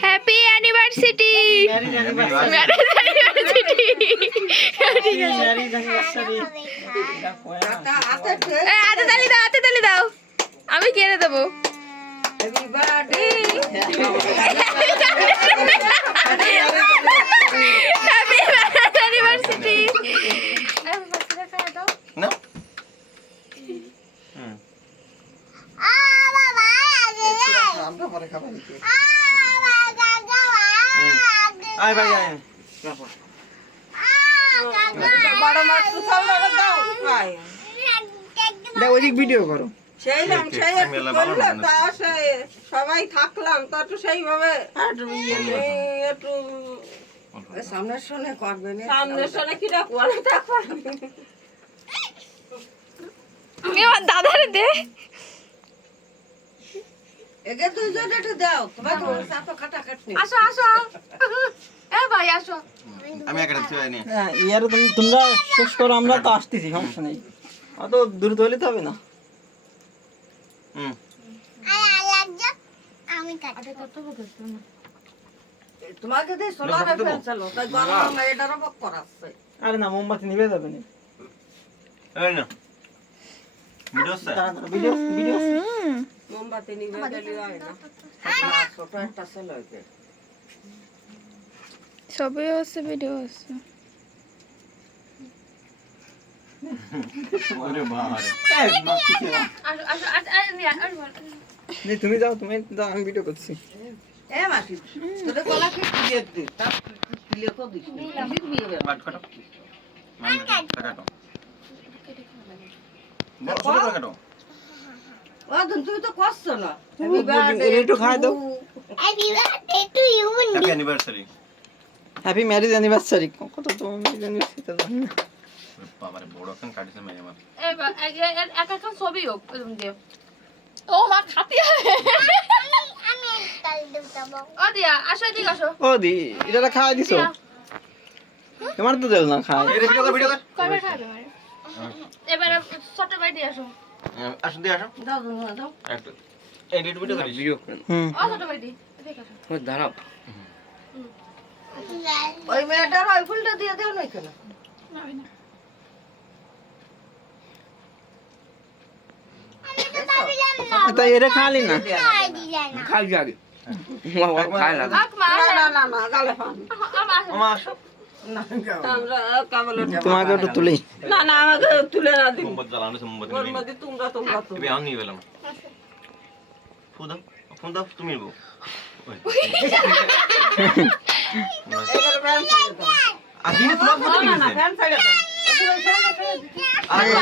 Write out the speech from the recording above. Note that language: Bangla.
হ্যাপি অ্যানিভার্সারি হাতে তালি দাও আমি কেড়ে দেবো হ্যাপি অ্যানিভার্সারি না আমরা পরে খাবো আয় ভাই আয় বড় মাছ সামনে দাও ভাই দা ওই ভিডিও করো সেই করলাম তা সবাই থাকলাম তা তো সেইভাবে একটু সামনের শোনে করবে না সামনের সনে কিরা করে দেখো দাদারে দে এগে দুইজন একটু দাও তোমার তো সাথে কাটা কাটনি আসো আসো এ ভাই আসো আমি একা দিতে পারি না হ্যাঁ ইয়ার তোমরা শেষ করো আমরা তো আসতেছি সমস্যা নেই অত দ্রুত হলে তো হবে না তোমাকে দিয়ে সোলারে ফ্যান চালো তাই গরম এটারও বক করাচ্ছে আরে না মোমবাতি নিভে যাবে না এই না ভিডিও স্যার ভিডিও ভিডিও মোমবাতি নিবে গেলি হয় না ছোট একটা ছেলে হইতে ছবি হচ্ছে ভিডিও হচ্ছে ওরে বাবারে আসো আসো তুমি যাও আমি ভিডিও করছি এ মাসি তোরে গলা কি দিয়ে দে তা দিলে তো দিস কাট কাটো মান কাটো বড় ছোট করে কাটো ও তুমি তো করছ না একটু খাই দাও happy anniversary happy marriage anniversary কত তো ম্যারেজ অ্যানিভার্সারি তো জানি না বাবারে বড় কান কাটিছে মেয়ে আমার এক এক ছবি হোক তুমি দিও ও মা খাতি ও দিয়া আসো এদিকে আসো ও দি এটা খাই দিছো তোমার তো দেল না খাই এই ভিডিও কর কবে খাবে এবারে ছোট ভাই দিয়ে আসো আসুন দিয়ে আসো দাও দাও একটু এডিট ভিডিও করি ভিডিও করেন ও ছোট ভাই দি এদিকে আসো ও দাঁড়াও ওই মেয়েটার ওই ফুলটা দিয়ে দাও না কেন না তাই এটা খালি না খাই যাবে খাই না আকমা না না না গালে পান ওমা আসো আমরা কাবলে তোমাকে একটু তুলি না না আমাকে তুলে না দিন মোমবাতি জ্বালানো মোমবাতি ওর মধ্যে তোমরা তো এবে আমি নিয়ে গেলাম ফোন দাও তুমি নিবো এবারে ব্যান ছেড়ে দাও আদিনে তোমার ফোন না না দিয়েছে ব্যান ছেড়ে দাও আরে